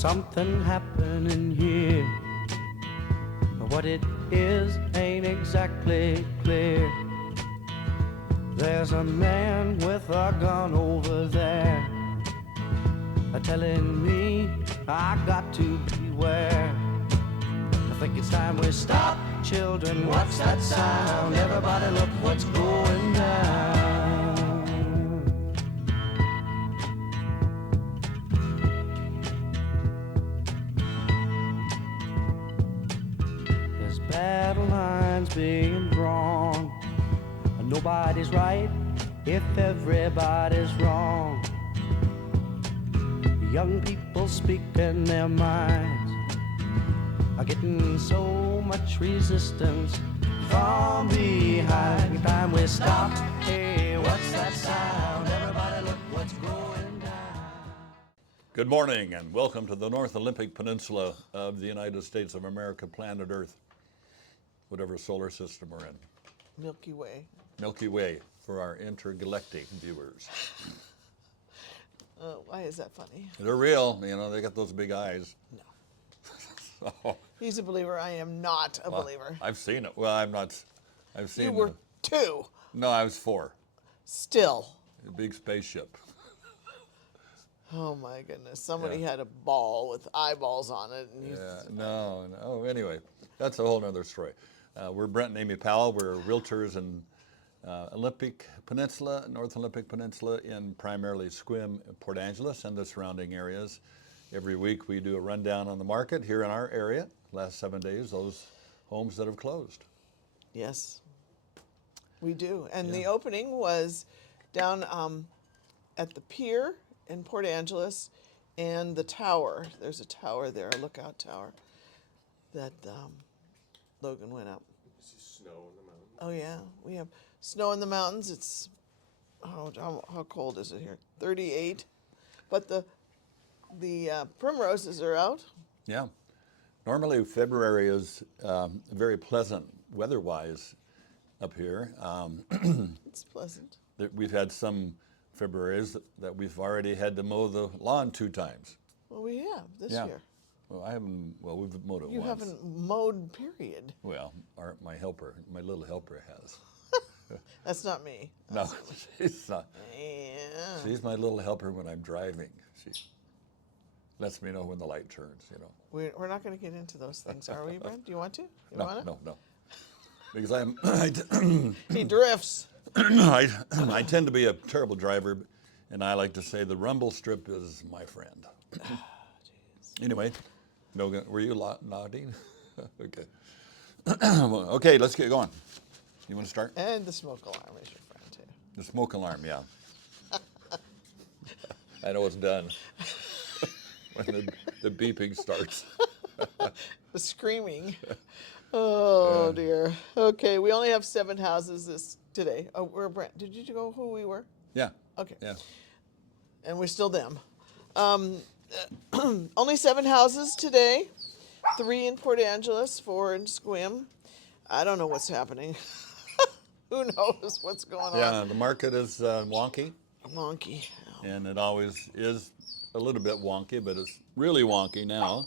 something happening here, but what it is ain't exactly clear. There's a man with a gun over there, telling me I got to beware. I think it's time we stop, children. What's that sound? Everybody look what's going down. There's battle lines being drawn. Nobody's right if everybody's wrong. Young people speaking their minds are getting so much resistance from behind. Time we stop. Hey, what's that sound? Everybody look what's going down. Good morning and welcome to the North Olympic Peninsula of the United States of America, planet Earth, whatever solar system we're in. Milky Way. Milky Way for our intergalactic viewers. Why is that funny? They're real, you know, they got those big eyes. No. So, He's a believer. I am not a believer. I've seen it. Well, I've seen it. You were 2. No, I was 4. Still. A big spaceship. Oh my goodness. Somebody had a ball with eyeballs on it. And No. Anyway, that's a whole other story. We're Brent and Amy Powell. We're realtors in Olympic Peninsula, North Olympic Peninsula, in primarily Sequim, Port Angeles, and the surrounding areas. Every week we do a rundown on the market here in our area. Last 7 days, those homes that have closed. Yes, we do. And the opening was down at the pier in Port Angeles and the tower. There's a tower there, a lookout tower, that Logan went up. Is there snow in the mountains? Oh yeah, we have snow in the mountains. It's how cold is it here? 38, but the primroses are out. Yeah. Normally February is very pleasant weather-wise up here. It's pleasant. We've had some Februarys that we've already had to mow the lawn 2 times. Well, we have this year. Well, I haven't. Well, we've mowed it You once. haven't mowed, period. Well, my little helper has. That's not me. No, she's not. Yeah. She's my little helper when I'm driving. She lets me know when the light turns, you know. We're not going to get into those things, are we, Brent? Do you want to? No. Because He drifts. I tend to be a terrible driver, and I like to say the rumble strip is my friend. Anyway, no, were you nodding? Okay. Okay, let's get going. You want to start? And the smoke alarm is your friend, too. The smoke alarm, yeah. I know it's done when the beeping starts. The screaming. Oh, dear. Okay, we only have 7 houses today. Oh, we're Brent. Did you go who we were? Yeah. Okay. Yeah. And we're still them. Only 7 houses today. 3 in Port Angeles, 4 in Sequim. I don't know what's happening. Who knows what's going on? Yeah, the market is wonky. Wonky. And it always is a little bit wonky, but it's really wonky now.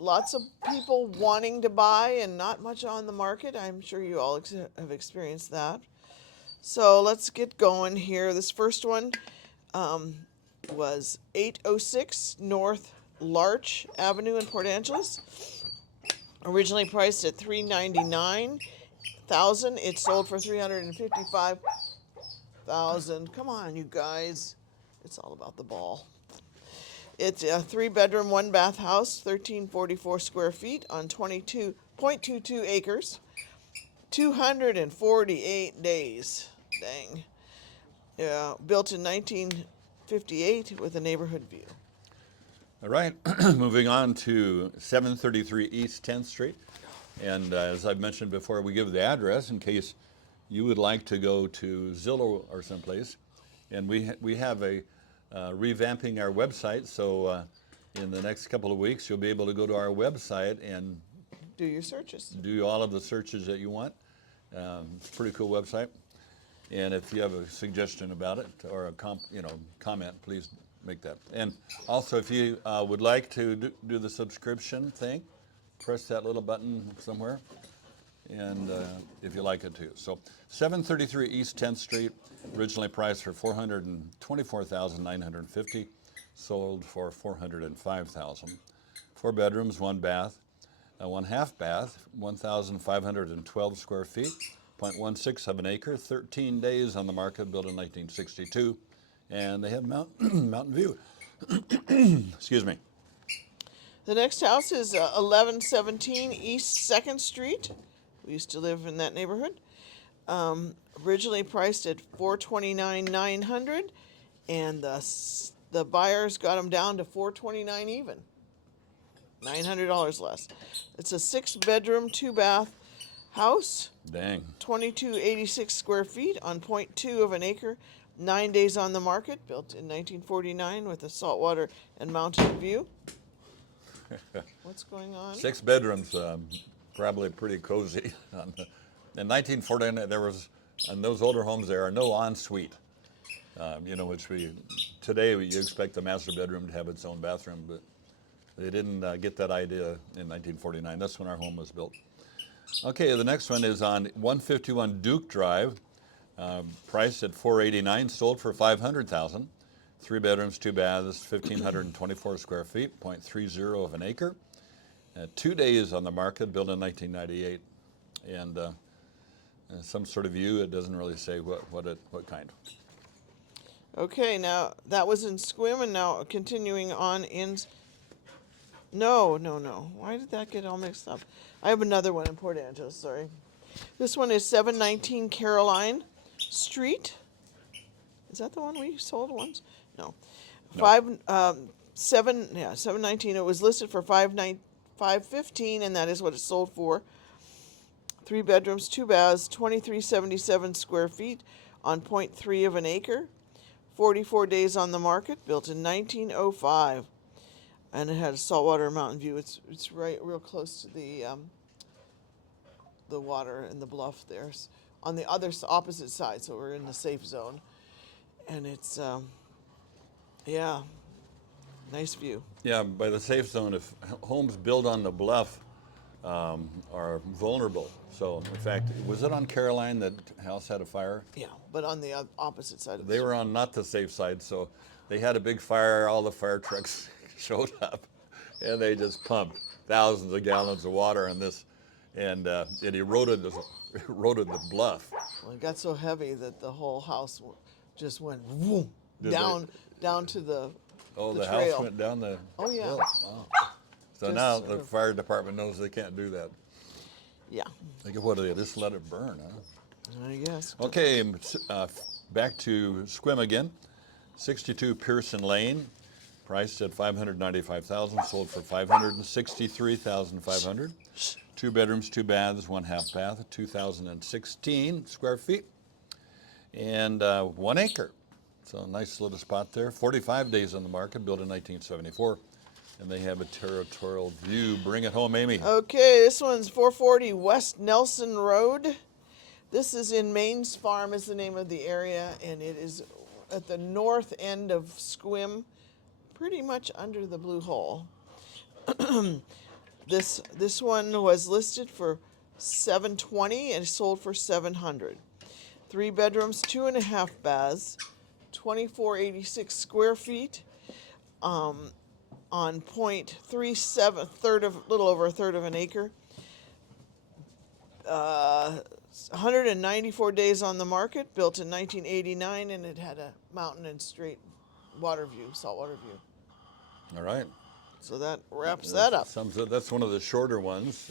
Lots of people wanting to buy and not much on the market. I'm sure you all have experienced that. So let's get going here. This first one was 806 North Larch Avenue in Port Angeles. Originally priced at $399,000. It sold for $355,000. Come on, you guys. It's all about the ball. It's a 3-bedroom, 1-bath house, 1,344 square feet on 22.22 acres, 248 days. Dang. Yeah, built in 1958 with a neighborhood view. All right, moving on to 733 East 10th Street. And as I've mentioned before, we give the address in case you would like to go to Zillow or someplace. And we have a revamping our website, so in the next couple of weeks you'll be able to go to our website and do your searches. Do all of the searches that you want. It's a pretty cool website. And if you have a suggestion about it or a comment, please make that. And also, if you would like to do the subscription thing, press that little button somewhere, and if you like it too. So 733 East 10th Street, originally priced for $424,950, sold for $405,000. 4 bedrooms, 1 bath, 1 half bath, 1,512 square feet, 0.16 of an acre, 13 days on the market, built in 1962, and they have mountain view. Excuse me. The next house is 1117 East 2nd Street. We used to live in that neighborhood. Originally priced at $429,900, and the buyers got them down to $429 even. $900 less. It's a 6-bedroom, 2-bath house. Dang. 2286 square feet on 0.2 of an acre. 9 days on the market. Built in 1949 with a saltwater and mountain view. What's going on? 6 bedrooms, probably pretty cozy. In 1949, there was, in those older homes, there are no ensuite. Which today you expect the master bedroom to have its own bathroom, but they didn't get that idea in 1949. That's when our home was built. Okay, the next one is on 151 Duke Drive, priced at $489, sold for $500,000. 3 bedrooms, 2 baths, 1,524 square feet, 0.30 of an acre. 2 days on the market, built in 1998, and some sort of view. It doesn't really say what kind. Okay, now that was in Sequim, and now continuing on in. No. Why did that get all mixed up? I have another one in Port Angeles, sorry. This one is 719 Caroline Street. Is that the one we sold once? No. 719. It was listed for $515, and that is what it sold for. 3 bedrooms, 2 baths, 2377 square feet on 0.3 of an acre. 44 days on the market, built in 1905. And it had a saltwater mountain view. It's right real close to the water and the bluff there. On the opposite side, so we're in the safe zone. And it's, nice view. Yeah, by the safe zone, if homes built on the bluff are vulnerable. So, in fact, was it on Caroline that house had a fire? Yeah, but on the opposite side. They were on not the safe side, so they had a big fire. All the fire trucks showed up, and they just pumped thousands of gallons of water on this, and it eroded the bluff. Well, it got so heavy that the whole house just went whoom, down to the the trail. house went down the Oh, yeah. hill. Wow. So Just now sort the of- fire department knows they can't do that. Yeah, What do they just let it burn, huh? I guess. Okay, back to Sequim again. 62 Pearson Lane, priced at $595,000, sold for $563,500. 2 bedrooms, 2 baths, 1 half bath, 2,016 square feet, and 1 acre. So a nice little spot there. 45 days on the market, built in 1974, and they have a territorial view. Bring it home, Amy. Okay, this one's 440 West Nelson Road. This is in Maine's Farm is the name of the area, and it is at the north end of Sequim, pretty much under the Blue Hole. This one was listed for $720 and sold for $700. 3 bedrooms, 2.5 baths, 2486 square feet, on 0.37, little over a third of an acre. 194 days on the market, built in 1989, and it had a mountain and straight water view, saltwater view. All right. So that wraps that up. That's one of the shorter ones.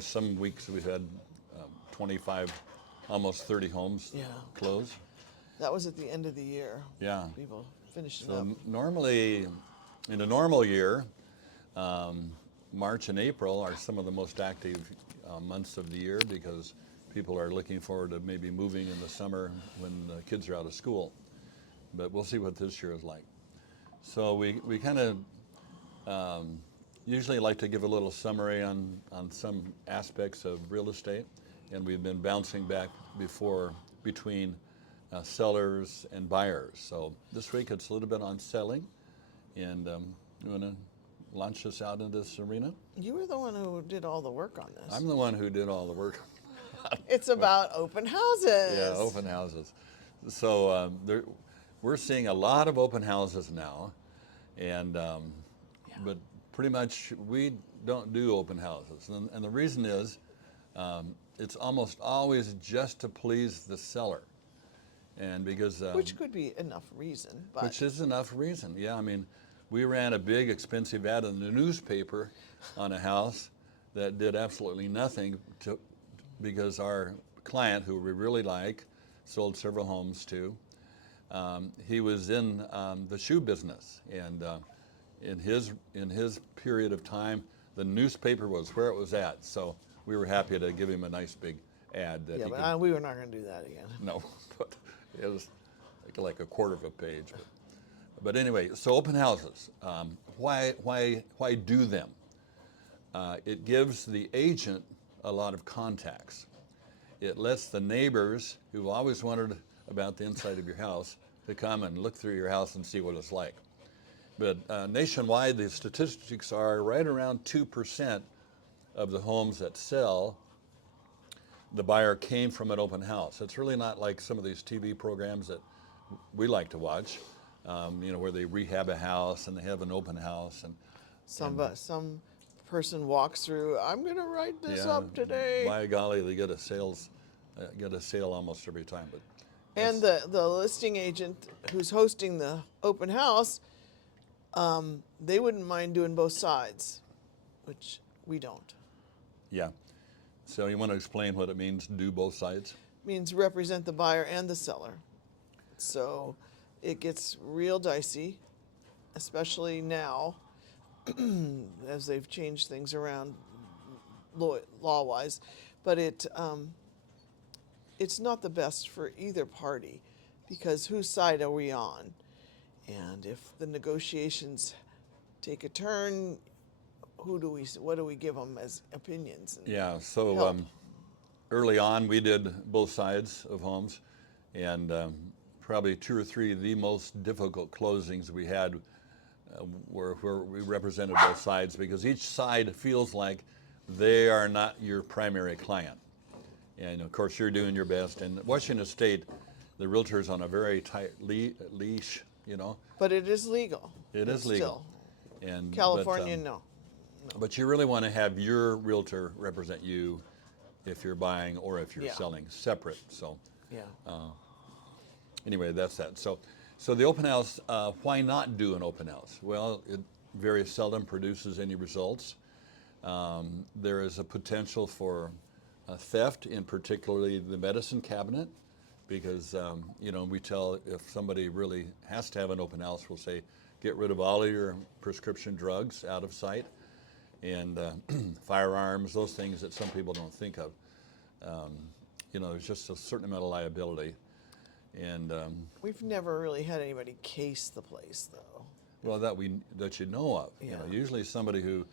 Some weeks we've had 25, almost 30 homes close. That was at the end of the year. Yeah. People finishing So up. normally, in a normal year, March and April are some of the most active months of the year because people are looking forward to maybe moving in the summer when the kids are out of school. But we'll see what this year is like. So we kind of usually like to give a little summary on some aspects of real estate, and we've been bouncing back between sellers and buyers. So this week it's a little bit on selling, and you want to launch us out into this arena? You were the one who did all the work on this. I'm the one who did all the work. It's about open houses. Yeah, open houses. So we're seeing a lot of open houses now, and but pretty much we don't do open houses, and the reason is it's almost always just to please the seller, and because Which could be enough reason, but which is enough reason. Yeah, I mean, we ran a big expensive ad in the newspaper on a house that did absolutely nothing because our client, who we really like, sold several homes to. He was in the shoe business, and in his period of time, the newspaper was where it was at. So we were happy to give him a nice big ad. That yeah, he but could, we were not going to do that again. no, but it was like a quarter of a page. But anyway, so open houses. Why do them? It gives the agent a lot of contacts. It lets the neighbors who've always wondered about the inside of your house to come and look through your house and see what it's like. But nationwide, the statistics are right around 2% of the homes that sell, the buyer came from an open house. It's really not like some of these TV programs that we like to watch, where they rehab a house and they have an open house. And Some person walks through, I'm going to write this yeah, up today. by golly, they get a sale almost every time. But And the listing agent who's hosting the open house, they wouldn't mind doing both sides, which we don't. yeah. So you want to explain what it means to do both sides? Means represent the buyer and the seller. So it gets real dicey, especially now, as they've changed things around law-wise. But it's not the best for either party, because whose side are we on? And if the negotiations take a turn, what do we give them as opinions? Yeah, so help? early on we did both sides of homes, and probably 2 or 3 of the most difficult closings we had were where we represented both sides, because each side feels like they are not your primary client. And of course you're doing your best. In Washington State, the realtor's on a very tight leash, But it is legal. It is legal. Still. And California, no. But you really want to have your realtor represent you if you're buying or if you're Yeah. selling separate. So Yeah. anyway, that's that. So the open house, why not do an open house? Well, it very seldom produces any results. There is a potential for theft, in particularly the medicine cabinet, because we tell if somebody really has to have an open house, we'll say get rid of all of your prescription drugs out of sight, and firearms, those things that some people don't think of. There's just a certain amount of liability. And We've never really had anybody case the place, though. well, that you know of. Yeah. Usually somebody who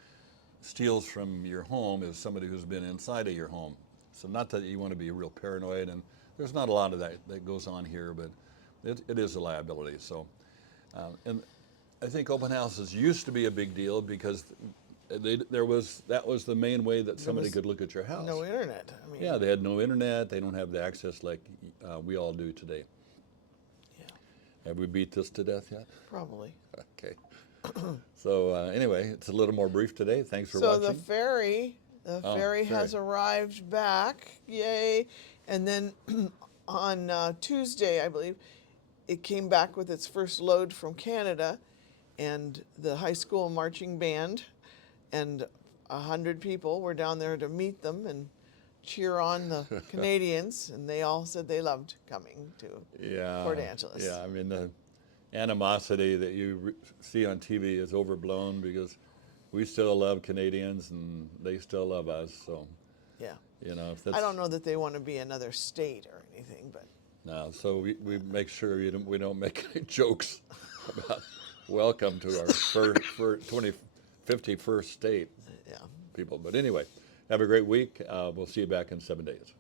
steals from your home is somebody who's been inside of your home. So not that you want to be real paranoid, and there's not a lot of that goes on here, but it is a liability. So, and I think open houses used to be a big deal because that was the main way that somebody could look at your house. No internet. I mean, Yeah, they had no internet. They don't have the access like we all do today. Yeah, Have we beat this to death yet? probably. Okay. So anyway, it's a little more brief today. Thanks for So watching. the ferry has ferry. arrived back. Yay. And then on Tuesday, I believe, it came back with its first load from Canada, and the high school marching band and 100 people were down there to meet them and cheer on the Canadians, and they all said they loved coming to Port Angeles. Yeah, I mean, the animosity that you see on TV is overblown because we still love Canadians and they still love us. So, Yeah. if that's, I don't know that they want to be another state or anything, but no, so we make sure we don't make any jokes about welcome to our 51st state yeah. people. But anyway, have a great week. We'll see you back in 7 days.